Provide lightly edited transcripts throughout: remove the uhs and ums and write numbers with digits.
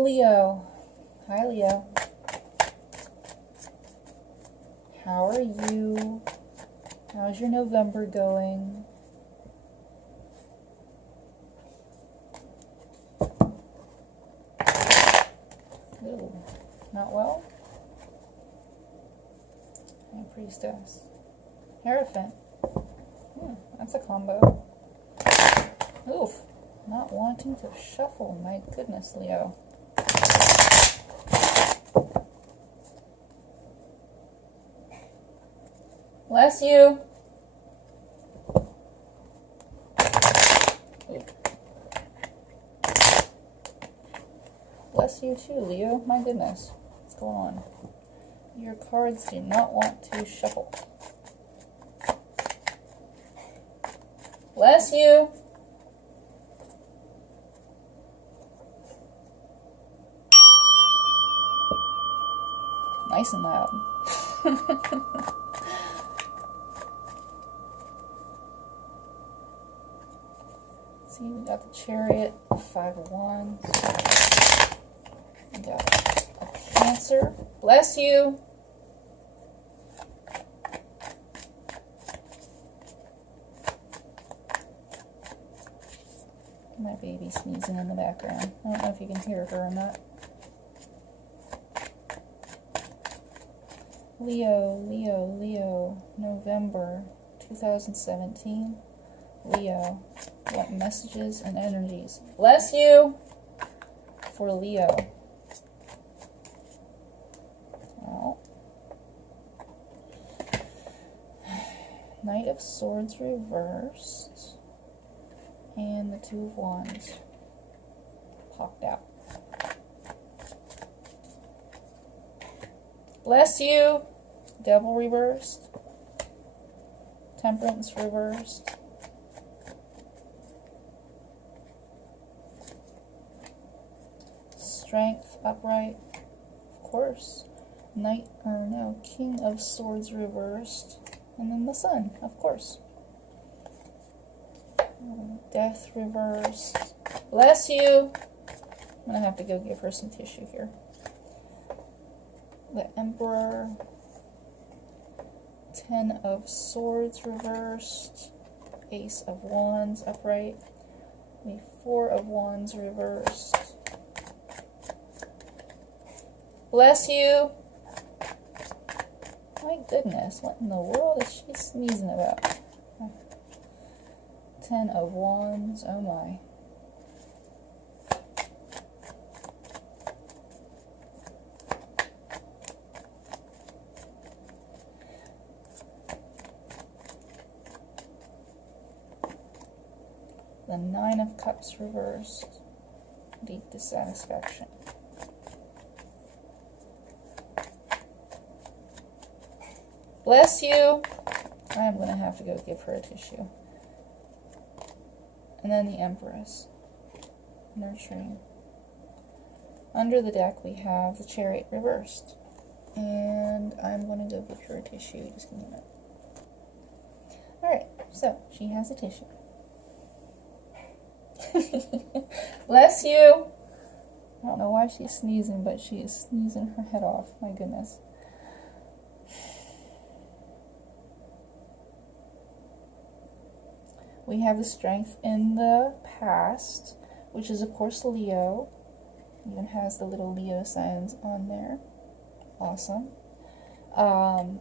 Leo. Hi, Leo. How are you? How's your November going? Ooh, not well? High Priestess. Hierophant. That's a combo. Oof. Not wanting to shuffle. My goodness, Leo. Bless you. Bless you too, Leo. My goodness. What's going on? Your cards do not want to shuffle. Bless you. Nice and loud. See, we got the Chariot, 5 of Wands. We got a Cancer. Bless you. My baby sneezing in the background. I don't know if you can hear her or not. Leo, Leo, Leo, November 2017. Leo, what messages and energies? Bless you for Leo. Oh. Knight of Swords reversed. And the 2 of Wands popped out. Bless you. Devil reversed. Temperance reversed. Strength upright. Of course. King of Swords reversed. And then the Sun, of course. Death reversed. Bless you. I'm going to have to go give her some tissue here. The Emperor. 10 of Swords reversed. Ace of Wands upright. The 4 of Wands reversed. Bless you. My goodness, what in the world is she sneezing about? 10 of Wands, oh my. The 9 of Cups reversed. Deep dissatisfaction. Bless you. I am going to have to go give her a tissue. And then the Empress. Nurturing. Under the deck we have the Chariot reversed. And I'm going to go give her a tissue. Just give me a minute. Alright, so she has a tissue. Bless you. I don't know why she's sneezing, but she is sneezing her head off. My goodness. We have the Strength in the past, which is of course Leo. Even has the little Leo signs on there. Awesome.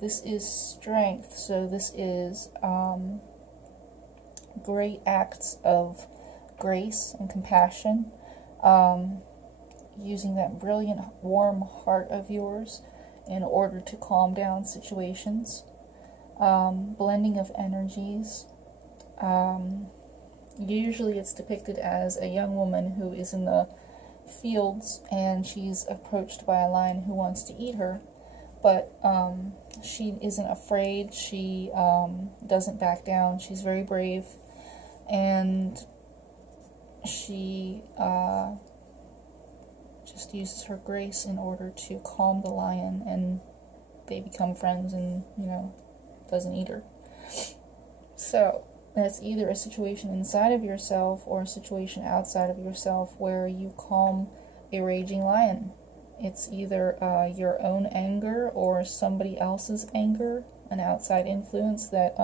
This is Strength, so this is great acts of grace and compassion. Using that brilliant, warm heart of yours in order to calm down situations. Blending of energies. Usually it's depicted as a young woman who is in the fields and she's approached by a lion who wants to eat her, but she isn't afraid. She doesn't back down. She's very brave, and she just uses her grace in order to calm the lion, and they become friends and, you know, doesn't eat her. So that's either a situation inside of yourself or a situation outside of yourself where you calm a raging lion. It's either your own anger or somebody else's anger, an outside influence that,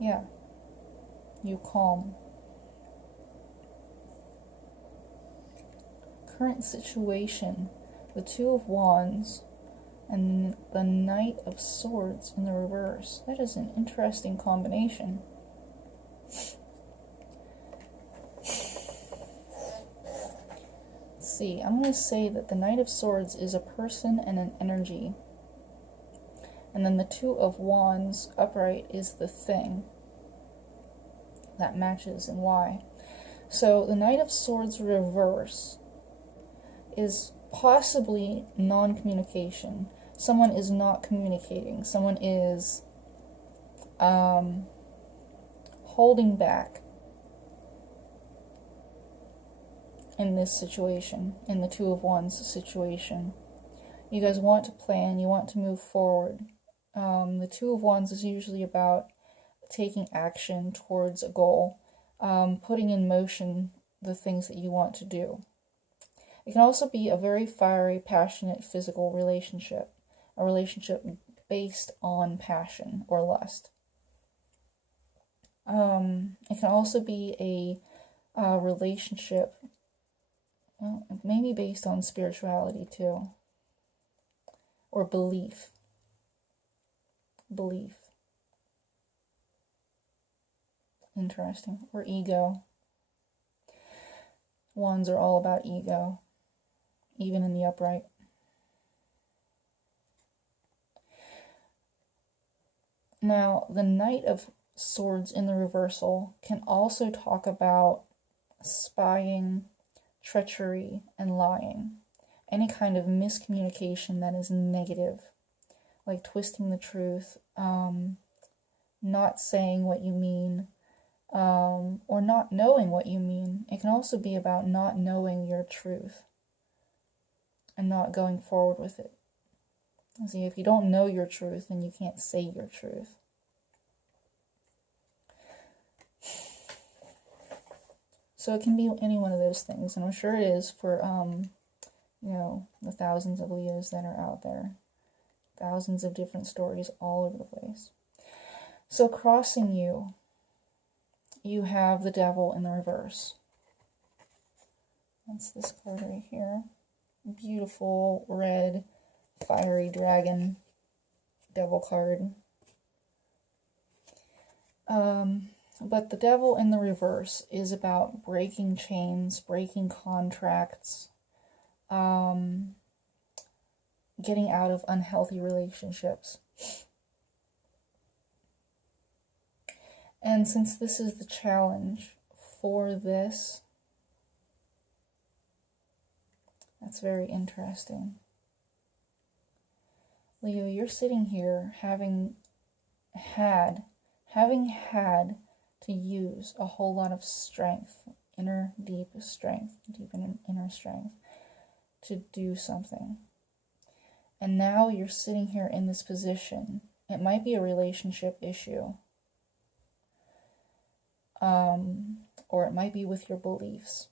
yeah, you calm. Current situation, the Two of Wands and the Knight of Swords in the reverse. That is an interesting combination. Let's see, I'm going to say that the Knight of Swords is a person and an energy. And then the Two of Wands upright is the thing that matches and why. So the Knight of Swords reverse is possibly non-communication. Someone is not communicating. Someone is holding back in this situation, in the Two of Wands situation. You guys want to plan, you want to move forward. The Two of Wands is usually about taking action towards a goal, putting in motion the things that you want to do. It can also be a very fiery, passionate, physical relationship, a relationship based on passion or lust. It can also be a relationship, well, maybe based on spirituality too, or belief. Interesting. Or ego. Wands are all about ego, even in the upright. Now, the Knight of Swords in the reversal can also talk about spying, treachery, and lying. Any kind of miscommunication that is negative, like twisting the truth, not saying what you mean, or not knowing what you mean. It can also be about not knowing your truth and not going forward with it. See, if you don't know your truth, then you can't say your truth. So it can be any one of those things, and I'm sure it is for, the thousands of Leos that are out there. Thousands of different stories all over the place. So crossing you, you have the Devil in the reverse. That's this card right here. Beautiful red fiery dragon devil card. But the Devil in the reverse is about breaking chains, breaking contracts, getting out of unhealthy relationships. And since this is the challenge for this, that's very interesting. Leo, you're sitting here having had to use a whole lot of strength, deep inner strength, to do something. And now you're sitting here in this position. It might be a relationship issue. Or it might be with your beliefs,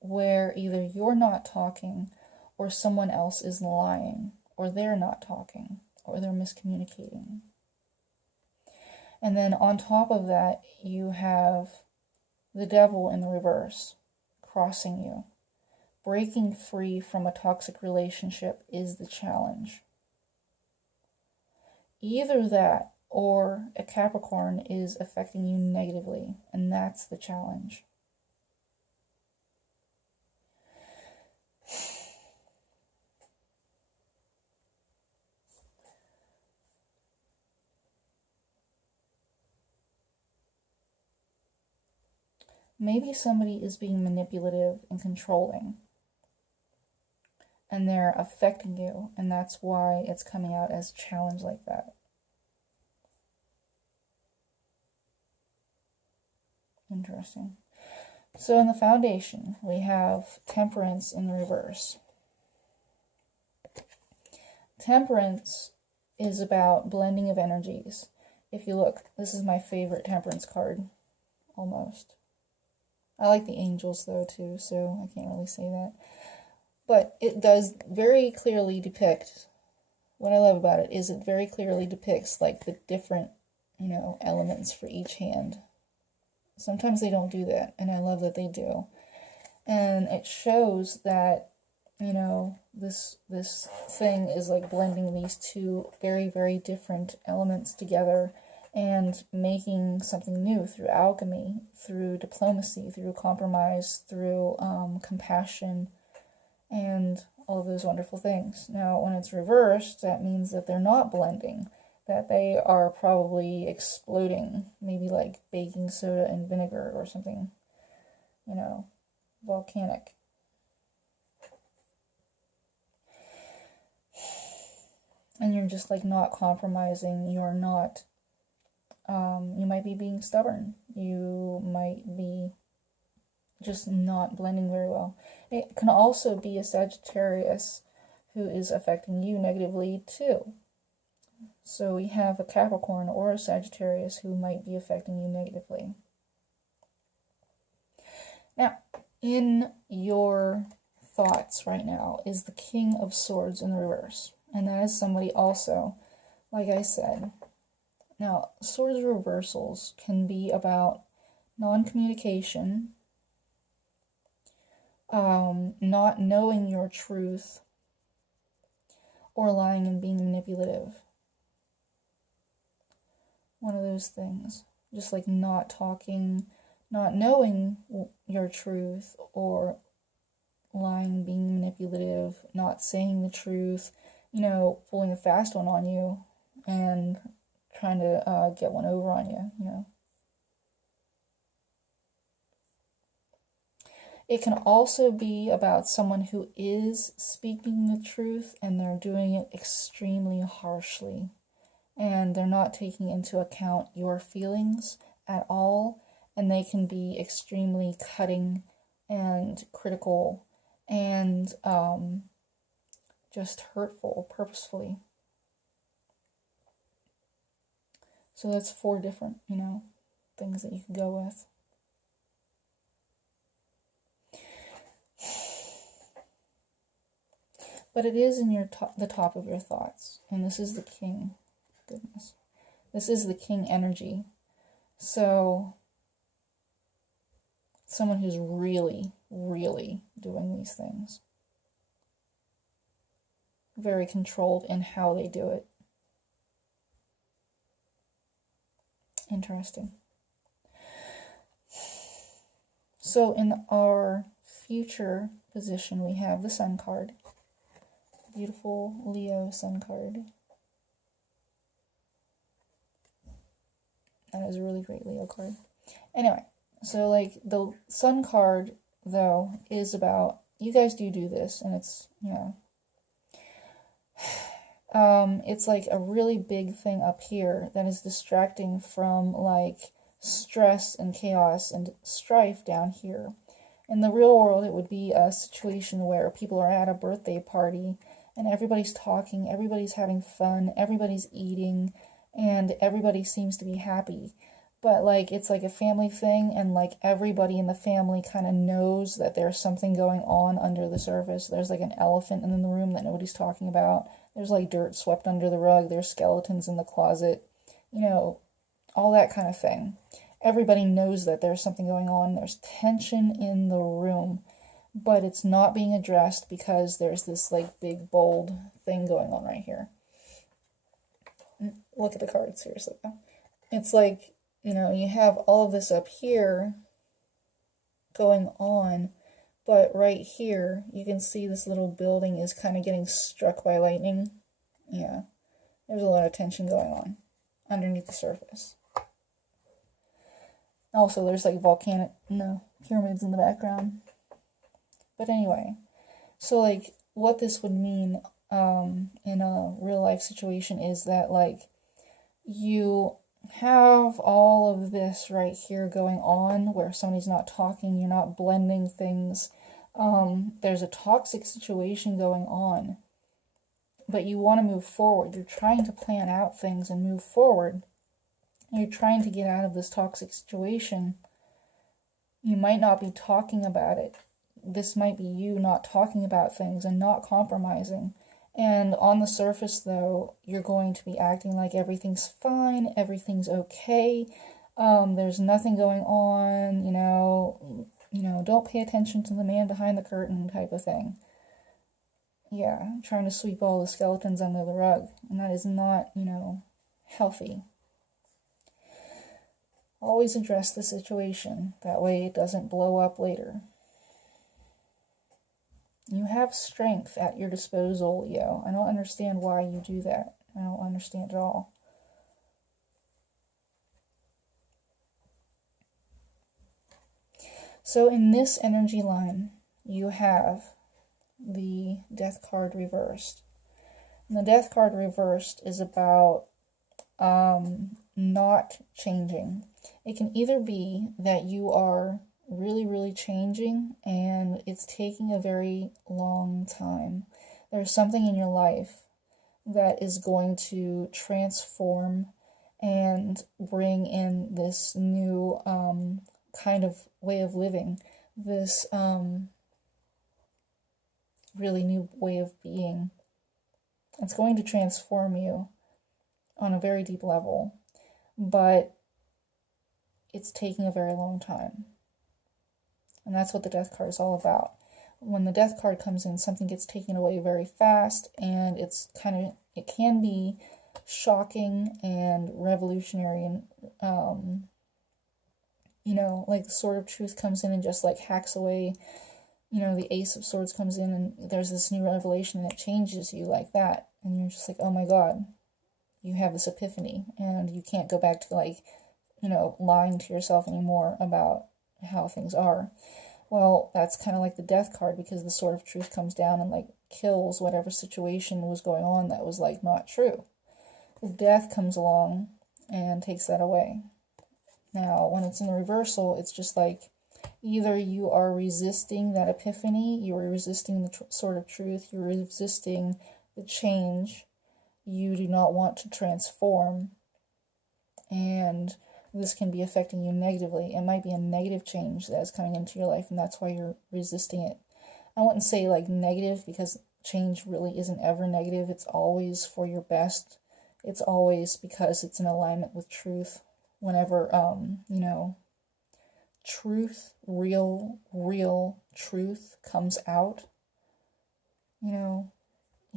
where either you're not talking or someone else is lying, or they're not talking, or they're miscommunicating. And then on top of that, you have the Devil in the reverse, crossing you. Breaking free from a toxic relationship is the challenge. Either that or a Capricorn is affecting you negatively, and that's the challenge. Maybe somebody is being manipulative and controlling, and they're affecting you, and that's why it's coming out as a challenge like that. Interesting. So in the foundation, we have Temperance in the reverse. Temperance is about blending of energies. If you look, this is my favorite Temperance card, almost. I like the angels though too, so I can't really say that. But it does very clearly depict, what I love about it is it very clearly depicts like the different, elements for each hand. Sometimes they don't do that, and I love that they do. And it shows that, this thing is like blending these two very, very different elements together and making something new through alchemy, through diplomacy, through compromise, through compassion, and all of those wonderful things. Now, when it's reversed, that means that they're not blending, that they are probably exploding, maybe like baking soda and vinegar or something, volcanic. And you're just like not compromising, you're not, you might be being stubborn, you might be just not blending very well. It can also be a Sagittarius who is affecting you negatively too. So we have a Capricorn or a Sagittarius who might be affecting you negatively. Now, in your thoughts right now is the King of Swords in the reverse. And that is somebody also, like I said. Now, swords reversals can be about non-communication, not knowing your truth, or lying and being manipulative. One of those things. Just like not talking, not knowing your truth, or lying, being manipulative, not saying the truth, pulling a fast one on you and trying to get one over on you, It can also be about someone who is speaking the truth and they're doing it extremely harshly. And they're not taking into account your feelings at all. And they can be extremely cutting and critical and just hurtful purposefully. So that's 4 different, things that you can go with. But it is in the top of your thoughts. And this is the king. Goodness. This is the king energy. So someone who's really, really doing these things. Very controlled in how they do it. Interesting. So in our future position, we have the Sun card. Beautiful Leo Sun card. That is a really great Leo card. Anyway, so like the Sun card, though, is about, you guys do this, and it's, it's like a really big thing up here that is distracting from like stress and chaos and strife down here. In the real world, it would be a situation where people are at a birthday party and everybody's talking, everybody's having fun, everybody's eating, and everybody seems to be happy. But like it's like a family thing, and like everybody in the family kind of knows that there's something going on under the surface. There's like an elephant in the room that nobody's talking about. There's like dirt swept under the rug. There's skeletons in the closet. All that kind of thing. Everybody knows that there's something going on. There's tension in the room, but it's not being addressed because there's this like big bold thing going on right here. Look at the card, seriously. It's like, you have all of this up here going on, but right here, you can see this little building is kind of getting struck by lightning. Yeah, there's a lot of tension going on underneath the surface. Also, there's like pyramids in the background. But anyway, so like what this would mean in a real life situation is that like you have all of this right here going on where somebody's not talking, you're not blending things. There's a toxic situation going on, but you want to move forward. You're trying to plan out things and move forward. You're trying to get out of this toxic situation, You might not be talking about it. This might be you not talking about things and not compromising. And on the surface, though, you're going to be acting like everything's fine, everything's okay, there's nothing going on, don't pay attention to the man behind the curtain type of thing. Yeah, trying to sweep all the skeletons under the rug. And that is not, healthy. Always address the situation. That way it doesn't blow up later. You have strength at your disposal, Leo. I don't understand why you do that. I don't understand at all. So in this energy line, you have the Death card reversed. And the Death card reversed is about not changing. It can either be that you are really, really changing and it's taking a very long time. There's something in your life that is going to transform and bring in this new kind of way of living, this really new way of being. It's going to transform you on a very deep level, but it's taking a very long time. And that's what the Death card is all about. When the Death card comes in, something gets taken away very fast, and it can be shocking and revolutionary, and like the Sword of Truth comes in and just like hacks away, the Ace of Swords comes in and there's this new revelation and it changes you like that, and you're just like, oh my god, you have this epiphany, and you can't go back to lying to yourself anymore about how things are. Well, that's kind of like the Death card, because the Sword of Truth comes down and kills whatever situation was going on that was not true. The Death comes along and takes that away. Now, when it's in the reversal, it's just either you are resisting that epiphany, you are resisting the Sword of Truth, you're resisting the change, you do not want to transform, and this can be affecting you negatively. It might be a negative change that is coming into your life, and that's why you're resisting it. I wouldn't say negative, because change really isn't ever negative. It's always for your best. It's always because it's in alignment with truth. Whenever, truth, real truth comes out, you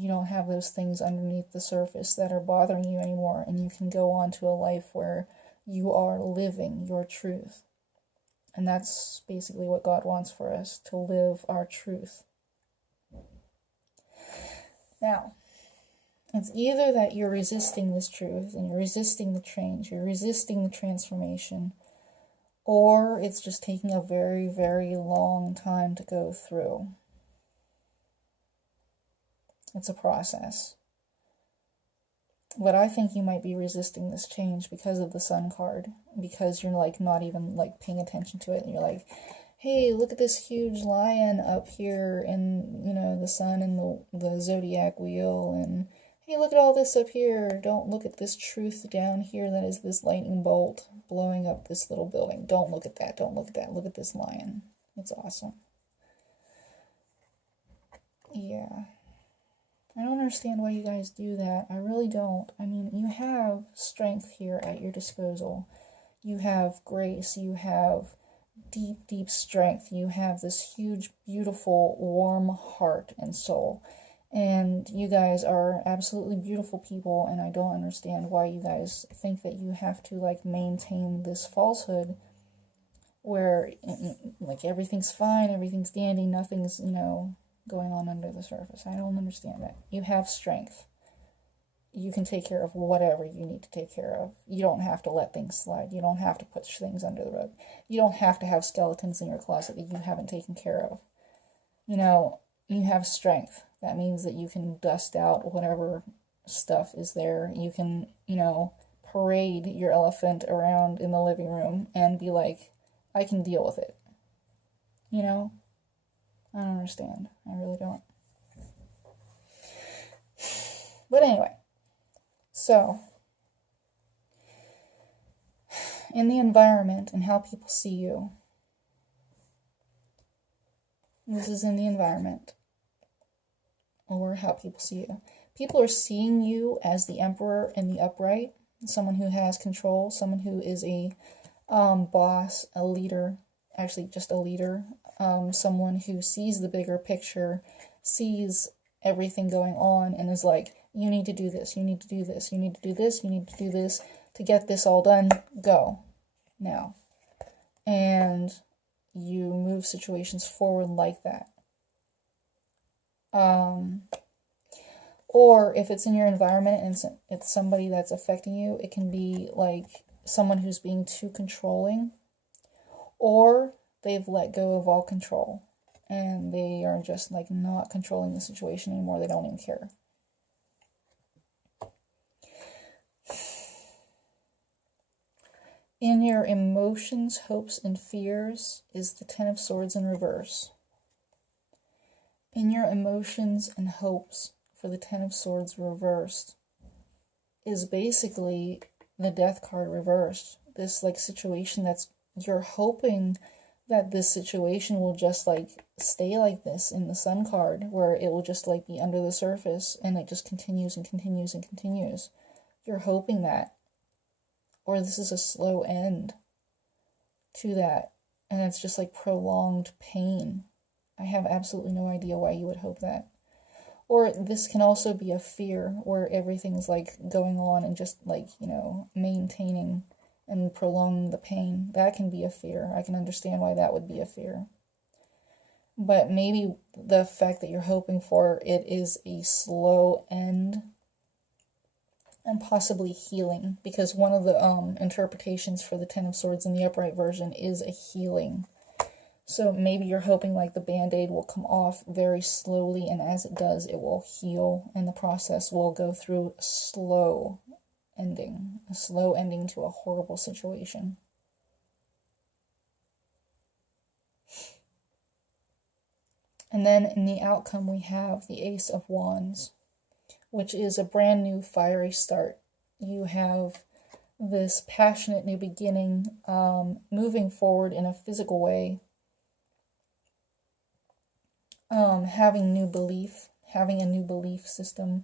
don't have those things underneath the surface that are bothering you anymore, and you can go on to a life where you are living your truth. And that's basically what God wants for us, to live our truth. Now, it's either that you're resisting this truth and you're resisting the change, you're resisting the transformation, or it's just taking a very, very long time to go through. It's a process. But I think you might be resisting this change because of the Sun card, because you're not even paying attention to it, and you're hey, look at this huge lion up here in the sun and the zodiac wheel, and hey, look at all this up here. Don't look at this truth down here that is this lightning bolt blowing up this little building. Don't look at that. Don't look at that. Look at this lion. It's awesome. Yeah. I don't understand why you guys do that. I really don't. I mean, you have strength here at your disposal. You have grace. You have deep, deep strength. You have this huge, beautiful, warm heart and soul. And you guys are absolutely beautiful people, and I don't understand why you guys think that you have to maintain this falsehood where everything's fine, everything's dandy, nothing's, going on under the surface. I don't understand that. You have strength. You can take care of whatever you need to take care of. You don't have to let things slide. You don't have to push things under the rug. You don't have to have skeletons in your closet that you haven't taken care of. You have strength. That means that you can dust out whatever stuff is there. You can, parade your elephant around in the living room and be I can deal with it. I don't understand. I really don't. But anyway, so in the environment and how people see you, This is in the environment, or how people see you. People are seeing you as the Emperor in the upright, someone who has control, someone who is a boss, a leader, actually just a leader, someone who sees the bigger picture, sees everything going on, and is like, you need to do this, you need to do this, you need to do this, you need to do this to get this all done. Go now. And you move situations forward like that. Or if it's in your environment and it's somebody that's affecting you, it can be like someone who's being too controlling, or they've let go of all control and they are just like not controlling the situation anymore. They don't even care. In your emotions, hopes, and fears is the Ten of Swords in reverse. In your emotions and hopes for the Ten of Swords reversed is basically the Death card reversed. This like situation that's, you're hoping that this situation will just like stay like this in the Sun card, where it will just like be under the surface and it just continues and continues and continues. You're hoping that. Or this is a slow end to that, and it's just like prolonged pain. I have absolutely no idea why you would hope that. Or this can also be a fear where everything's like going on and just like, you know, maintaining and prolonging the pain. That can be a fear. I can understand why that would be a fear. But maybe the fact that you're hoping for it is a slow end and possibly healing, because one of the interpretations for the Ten of Swords in the upright version is a healing. So maybe you're hoping like the band-aid will come off very slowly, and as it does, it will heal, and the process will go through a slow ending to a horrible situation. And then in the outcome, we have the Ace of Wands, which is a brand new fiery start. You have this passionate new beginning, moving forward in a physical way, having a new belief system,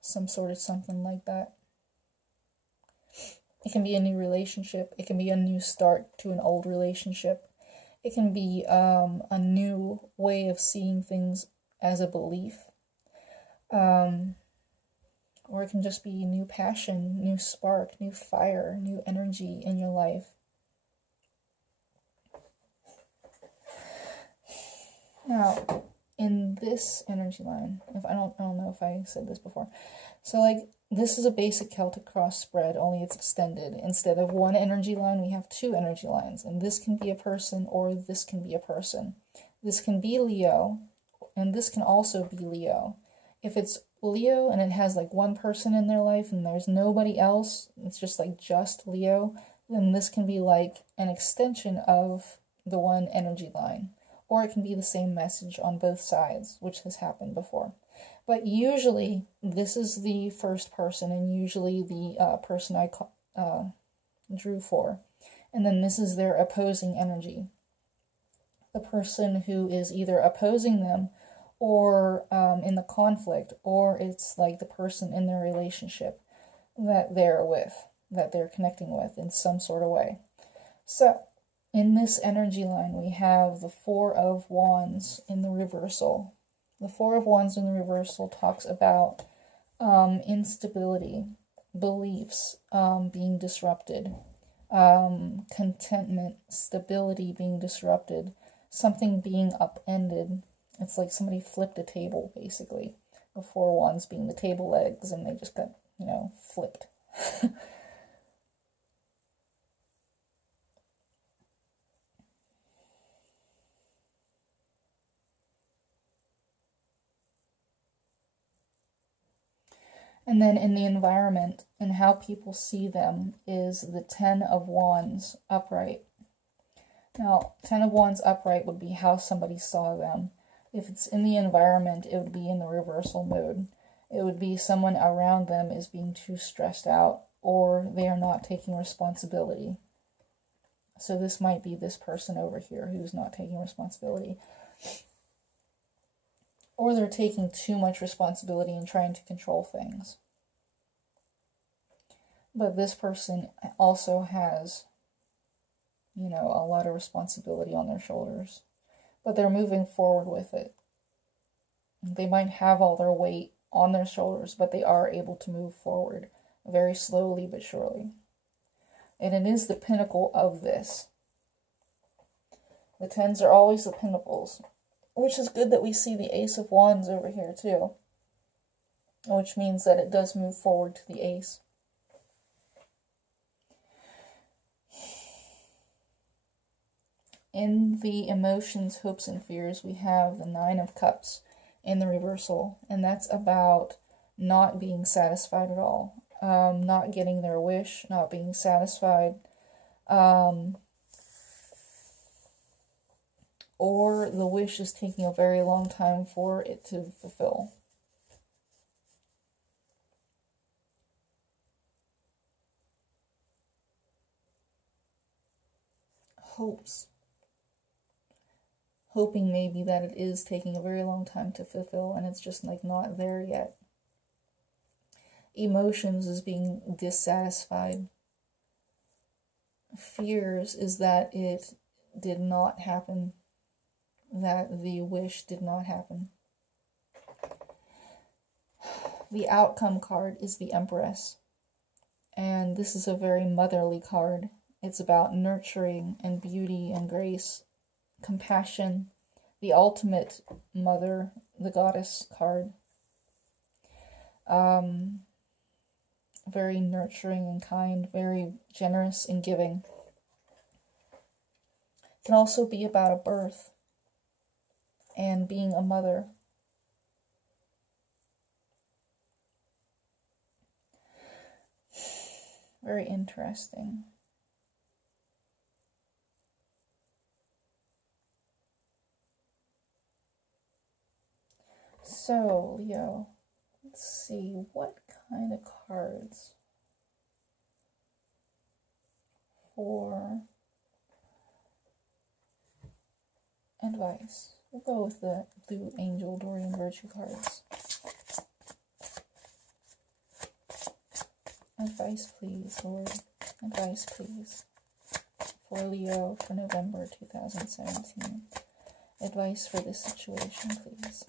some sort of something like that. It can be a new relationship. It can be a new start to an old relationship. It can be a new way of seeing things as a belief, or it can just be new passion, new spark, new fire, new energy in your life. Now, in this energy line, I don't know if I said this before, so like this is a basic Celtic cross spread, only it's extended. Instead of one energy line, we have two energy lines, and this can be a person or this can be a person. This can be Leo, and this can also be Leo. If it's Leo and it has like one person in their life and there's nobody else, it's just like just Leo, then this can be like an extension of the one energy line. Or it can be the same message on both sides, which has happened before. But usually this is the first person, and usually the person I drew for. And then this is their opposing energy. The person who is either opposing them or in the conflict, or it's like the person in their relationship that they're with, that they're connecting with in some sort of way. So, in this energy line, we have the Four of Wands in the reversal. The Four of Wands in the reversal talks about instability, beliefs being disrupted, contentment, stability being disrupted, something being upended. It's like somebody flipped a table, basically. The Four Wands being the table legs, and they just got, flipped. And then in the environment and how people see them is the Ten of Wands upright. Now, Ten of Wands upright would be how somebody saw them. If it's in the environment, it would be in the reversal mode. It would be someone around them is being too stressed out, or they are not taking responsibility. So this might be this person over here who's not taking responsibility. Or they're taking too much responsibility and trying to control things. But this person also has, a lot of responsibility on their shoulders. But they're moving forward with it. They might have all their weight on their shoulders, but they are able to move forward very slowly but surely. And it is the pinnacle of this. The tens are always the pinnacles, which is good that we see the Ace of Wands over here too, which means that it does move forward to the Ace. In the emotions, hopes, and fears, we have the Nine of Cups in the reversal, and that's about not being satisfied at all, not getting their wish, not being satisfied, or the wish is taking a very long time for it to fulfill. Hopes. Hoping maybe that it is taking a very long time to fulfill and it's just like not there yet. Emotions is being dissatisfied. Fears is that it did not happen, that the wish did not happen. The outcome card is the Empress, and this is a very motherly card. It's about nurturing and beauty and grace, compassion, the ultimate mother, the goddess card. Very nurturing and kind, very generous and giving. It can also be about a birth and being a mother. Very interesting. So, Leo, let's see, what kind of cards for advice? We'll go with the Blue Angel Dorian Virtue cards. Advice, please, Lord. Advice, please. For Leo for November 2017. Advice for this situation, please.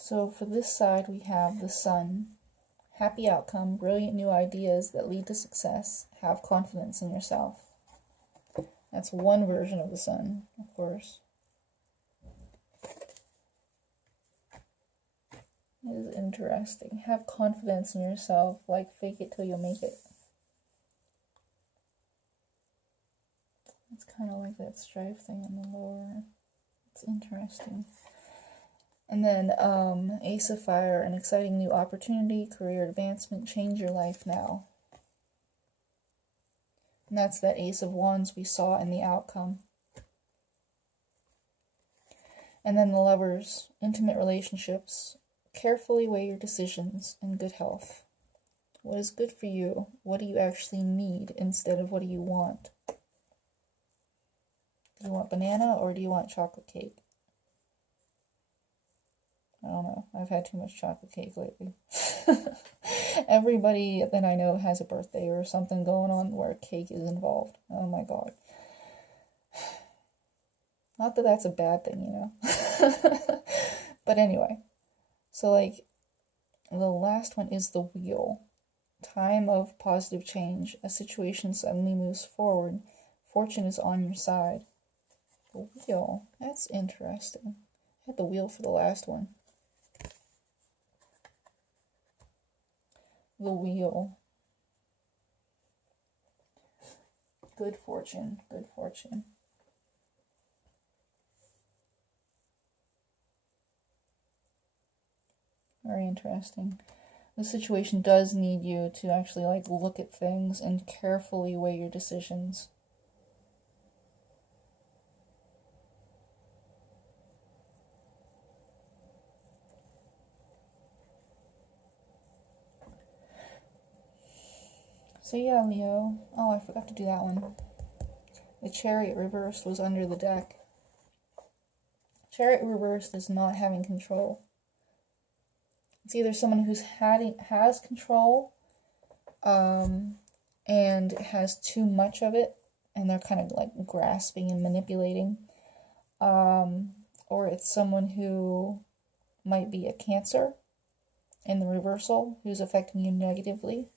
So for this side, we have the Sun. Happy outcome, brilliant new ideas that lead to success. Have confidence in yourself. That's one version of the Sun, of course. It is interesting. Have confidence in yourself, like fake it till you make it. It's kind of like that strife thing in the lower. It's interesting. And then Ace of Fire, an exciting new opportunity, career advancement, change your life now. And that's that Ace of Wands we saw in the outcome. And then the Lovers, intimate relationships, carefully weigh your decisions, and good health. What is good for you? What do you actually need instead of what do you want? Do you want banana or do you want chocolate cake? I don't know. I've had too much chocolate cake lately. Everybody that I know has a birthday or something going on where cake is involved. Oh my god. Not that that's a bad thing, you know. But anyway. So like, the last one is the Wheel. Time of positive change. A situation suddenly moves forward. Fortune is on your side. The Wheel. That's interesting. had the wheel for the last one. The wheel. Good fortune, good fortune. Very interesting. The situation does need you to actually like look at things and carefully weigh your decisions. So yeah, Leo. Oh, I forgot to do that one. The Chariot reversed was under the deck. Chariot reversed is not having control. It's either someone who's has control, and has too much of it, and they're kind of like grasping and manipulating, or it's someone who might be a Cancer in the reversal who's affecting you negatively.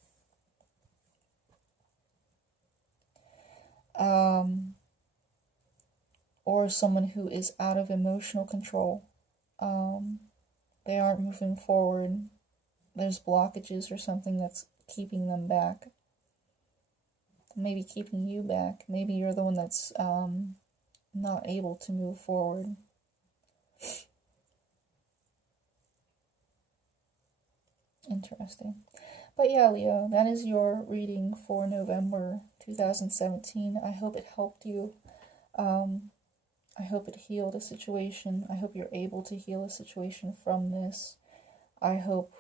Or someone who is out of emotional control. They aren't moving forward. There's blockages or something that's keeping them back. Maybe keeping you back. Maybe you're the one that's not able to move forward. Interesting. But yeah, Leo, that is your reading for November 2017. I hope it helped you. I hope it healed a situation. I hope you're able to heal a situation from this. I hope,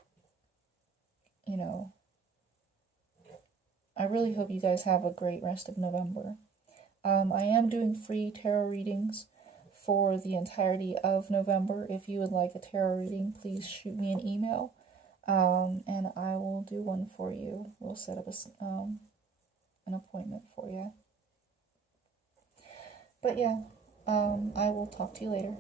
I really hope you guys have a great rest of November. I am doing free tarot readings for the entirety of November. If you would like a tarot reading, please shoot me an email, and I will do one for you. We'll set up an appointment for you. But yeah, I will talk to you later.